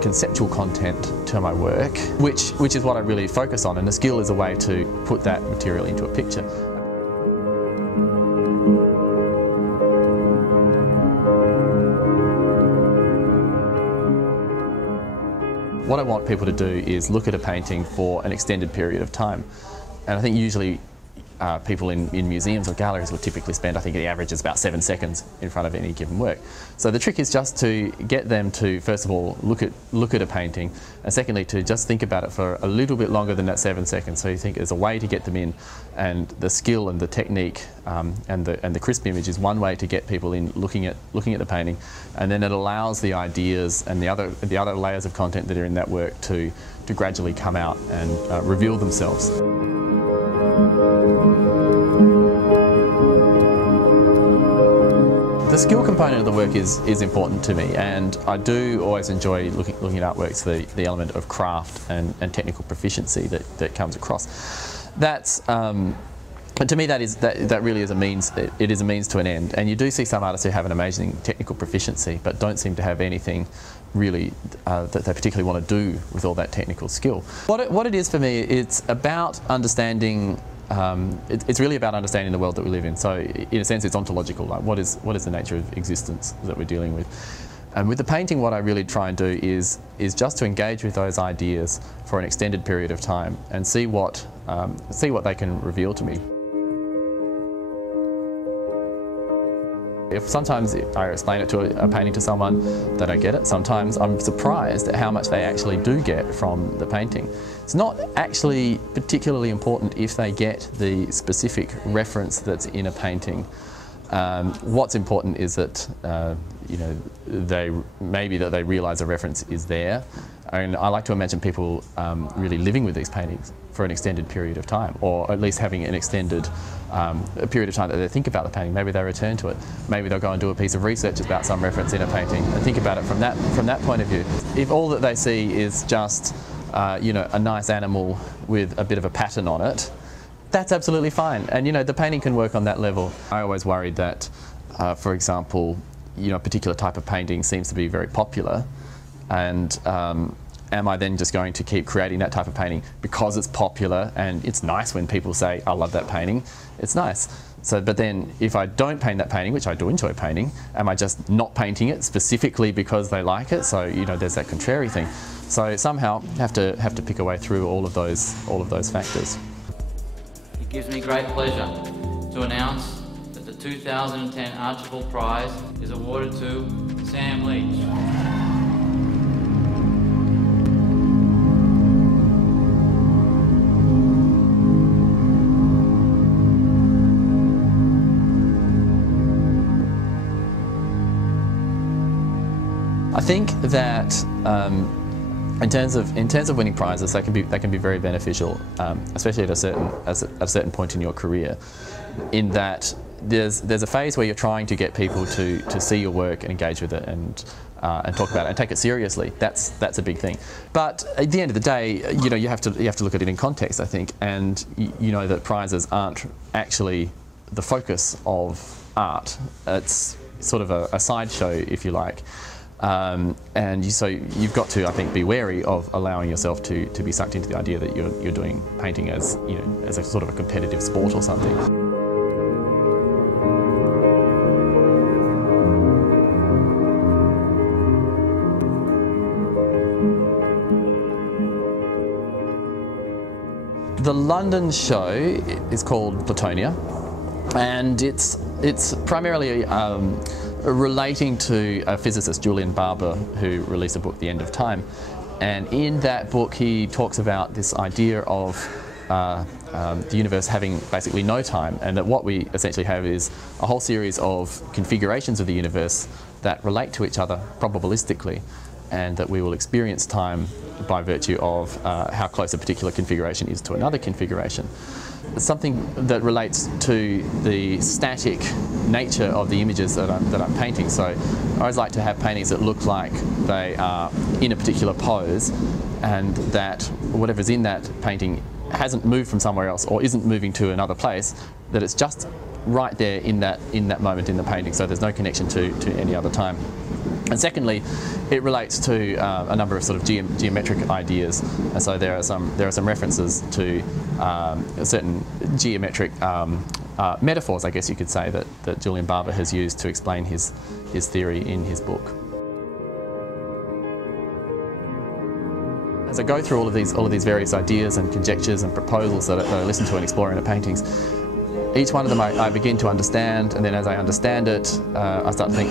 conceptual content to my work, which is what I really focus on, and the skill is a way to put that material into a picture. What I want people to do is look at a painting for an extended period of time. And I think usually people in museums or galleries will typically spend, I think the average is about 7 seconds in front of any given work. So the trick is just to get them to, first of all, look at a painting, and secondly to just think about it for a little bit longer than that 7 seconds. So you think there's a way to get them in, and the skill and the technique and the crisp image is one way to get people in looking at the painting, and then it allows the ideas and the other layers of content that are in that work to gradually come out and reveal themselves. The skill component of the work is important to me, and I do always enjoy looking at artworks, the element of craft and technical proficiency that comes across. That's and to me that really is a means. It is a means to an end, and you do see some artists who have an amazing technical proficiency but don't seem to have anything really that they particularly want to do with all that technical skill. What it is for me, it's about understanding. It's really about understanding the world that we live in. So, in a sense, it's ontological. Like, what is the nature of existence that we're dealing with? And with the painting, what I really try and do is just to engage with those ideas for an extended period of time and see what they can reveal to me. If sometimes I explain it to a painting to someone, they don't get it. Sometimes I'm surprised at how much they actually do get from the painting. It's not actually particularly important if they get the specific reference that's in a painting. What's important is that they realise a reference is there. And I like to imagine people really living with these paintings for an extended period of time, or at least having an extended period of time that they think about the painting. Maybe they return to it. Maybe they'll go and do a piece of research about some reference in a painting and think about it from that point of view. If all that they see is just a nice animal with a bit of a pattern on it, that's absolutely fine. And the painting can work on that level. I always worried that, for example, a particular type of painting seems to be very popular, and am I then just going to keep creating that type of painting because it's popular and it's nice when people say, I love that painting, it's nice. So, but then if I don't paint that painting, which I do enjoy painting, am I just not painting it specifically because they like it? So, there's that contrary thing. So somehow have to pick a way through all of those factors. It gives me great pleasure to announce that the 2010 Archibald Prize is awarded to Sam Leach. I think that in terms of winning prizes, they can be very beneficial, especially at a certain point in your career. In that there's a phase where you're trying to get people to see your work and engage with it and talk about it and take it seriously. That's a big thing. But at the end of the day, you have to look at it in context, I think, and you know that prizes aren't actually the focus of art. It's sort of a sideshow, if you like. So you've got to, I think, be wary of allowing yourself to be sucked into the idea that you're doing painting as as a sort of a competitive sport or something. The London show is called PLATONIA, and it's primarily relating to a physicist, Julian Barber, who released a book, The End of Time. And in that book he talks about this idea of the universe having basically no time, and that what we essentially have is a whole series of configurations of the universe that relate to each other probabilistically, and that we will experience time by virtue of how close a particular configuration is to another configuration. Something that relates to the static nature of the images that I'm painting. So I always like to have paintings that look like they are in a particular pose, and that whatever's in that painting hasn't moved from somewhere else or isn't moving to another place, that it's just right there in that moment in the painting, so there's no connection to any other time. And secondly, it relates to a number of sort of geometric ideas, and so there are some references to certain geometric metaphors, I guess you could say, that Julian Barber has used to explain his theory in his book. As I go through all of these various ideas and conjectures and proposals that I listen to and explore in the paintings, each one of them I begin to understand, and then as I understand it, I start to think,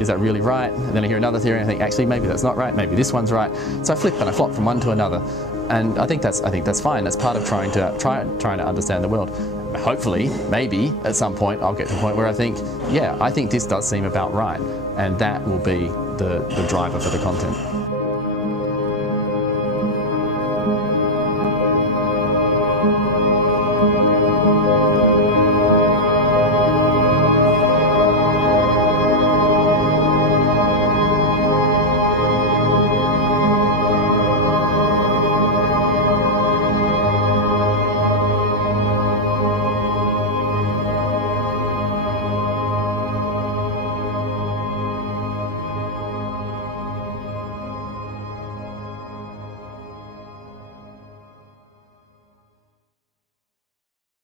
is that really right? And then I hear another theory and I think, actually, maybe that's not right, maybe this one's right. So I flip and I flop from one to another, and I think that's fine. That's part of trying to understand the world. Hopefully, maybe at some point I'll get to a point where I think, yeah, I think this does seem about right, and that will be the driver for the content.